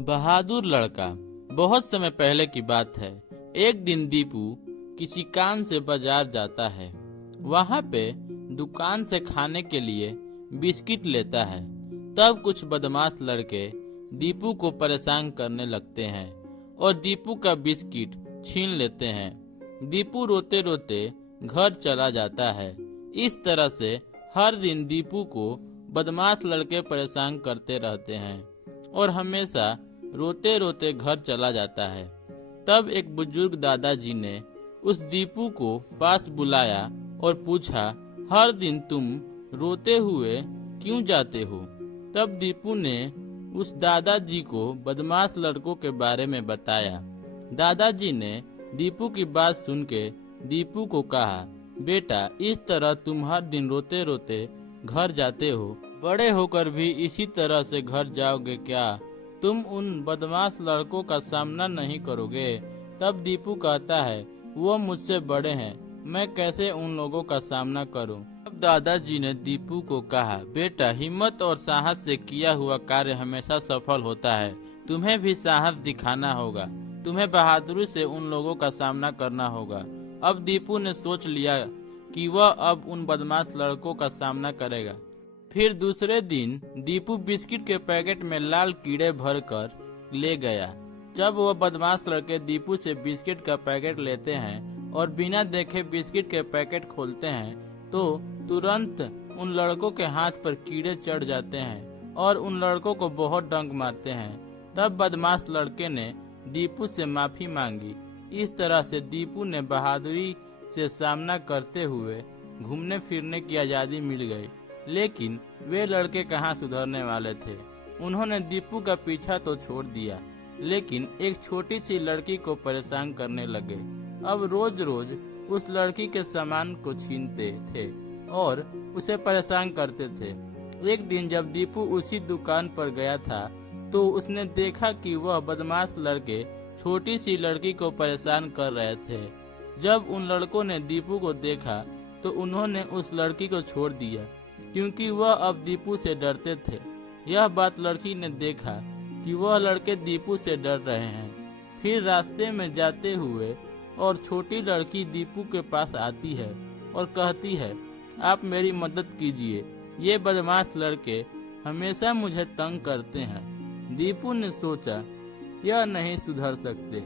बहादुर लड़का। बहुत समय पहले की बात है। एक दिन दीपू किसी काम से बाजार जाता है। वहाँ पे दुकान से खाने के लिए बिस्किट लेता है। तब कुछ बदमाश लड़के दीपू को परेशान करने लगते हैं और दीपू का बिस्किट छीन लेते हैं। दीपू रोते रोते घर चला जाता है। इस तरह से हर दिन दीपू को बदमाश लड़के परेशान करते रहते हैं और हमेशा रोते रोते घर चला जाता है। तब एक बुजुर्ग दादाजी ने उस दीपू को पास बुलाया और पूछा, हर दिन तुम रोते हुए क्यों जाते हो? तब दीपू ने उस दादाजी को बदमाश लड़कों के बारे में बताया। दादाजी ने दीपू की बात सुन के दीपू को कहा, बेटा, इस तरह तुम हर दिन रोते रोते घर जाते हो, बड़े होकर भी इसी तरह से घर जाओगे क्या? तुम उन बदमाश लड़कों का सामना नहीं करोगे। तब दीपू कहता है, वो मुझसे बड़े हैं, मैं कैसे उन लोगों का सामना करूं? तब दादाजी ने दीपू को कहा, बेटा, हिम्मत और साहस से किया हुआ कार्य हमेशा सफल होता है। तुम्हें भी साहस दिखाना होगा। तुम्हें बहादुरी से उन लोगों का सामना करना होगा। अब दीपू ने सोच लिया कि वह अब उन बदमाश लड़कों का सामना करेगा। फिर दूसरे दिन दीपू बिस्किट के पैकेट में लाल कीड़े भरकर ले गया। जब वह बदमाश लड़के दीपू से बिस्किट का पैकेट लेते हैं और बिना देखे बिस्किट के पैकेट खोलते हैं तो तुरंत उन लड़कों के हाथ पर कीड़े चढ़ जाते हैं और उन लड़कों को बहुत डंक मारते हैं। तब बदमाश लड़के ने दीपू से माफी मांगी। इस तरह से दीपू ने बहादुरी से सामना करते हुए घूमने फिरने की आज़ादी मिल गई। लेकिन वे लड़के कहाँ सुधरने वाले थे। उन्होंने दीपू का पीछा तो छोड़ दिया, लेकिन एक छोटी सी लड़की को परेशान करने लगे। अब रोज रोज उस लड़की के सामान को छीनते थे और उसे परेशान करते थे। एक दिन जब दीपू उसी दुकान पर गया था तो उसने देखा कि वह बदमाश लड़के छोटी सी लड़की को परेशान कर रहे थे। जब उन लड़कों ने दीपू को देखा तो उन्होंने उस लड़की को छोड़ दिया, क्योंकि वह अब दीपू से डरते थे। यह बात लड़की ने देखा कि वह लड़के दीपू से डर रहे हैं। फिर रास्ते में जाते हुए और छोटी लड़की दीपू के पास आती है और कहती है, आप मेरी मदद कीजिए, ये बदमाश लड़के हमेशा मुझे तंग करते हैं। दीपू ने सोचा, यह नहीं सुधर सकते,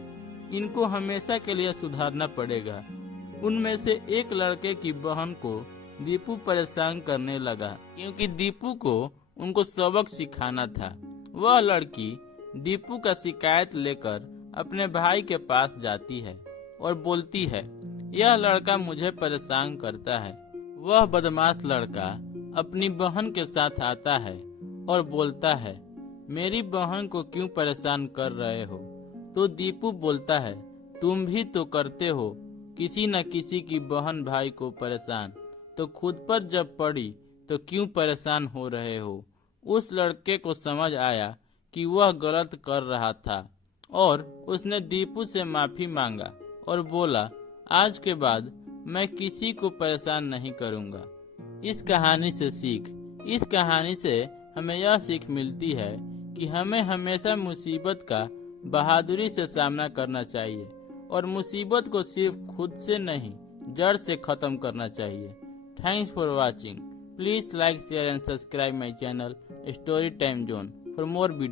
इनको हमेशा के लिए सुधारना पड़ेगा। उनमें से एक लड़के की बहन को दीपू परेशान करने लगा, क्योंकि दीपू को उनको सबक सिखाना था। वह लड़की दीपू का शिकायत लेकर अपने भाई के पास जाती है और बोलती है, यह लड़का मुझे परेशान करता है। वह बदमाश लड़का अपनी बहन के साथ आता है और बोलता है, मेरी बहन को क्यों परेशान कर रहे हो? तो दीपू बोलता है, तुम भी तो करते हो किसी न किसी की बहन भाई को परेशान, तो खुद पर जब पड़ी तो क्यों परेशान हो रहे हो? उस लड़के को समझ आया कि वह गलत कर रहा था और उसने दीपू से माफी मांगा और बोला, आज के बाद मैं किसी को परेशान नहीं करूंगा। इस कहानी से सीख। इस कहानी से हमें यह सीख मिलती है कि हमें हमेशा मुसीबत का बहादुरी से सामना करना चाहिए और मुसीबत को सिर्फ खुद से नहीं, जड़ से खत्म करना चाहिए। Thanks for watching. Please like, share and subscribe my channel Story Time Zone for more videos.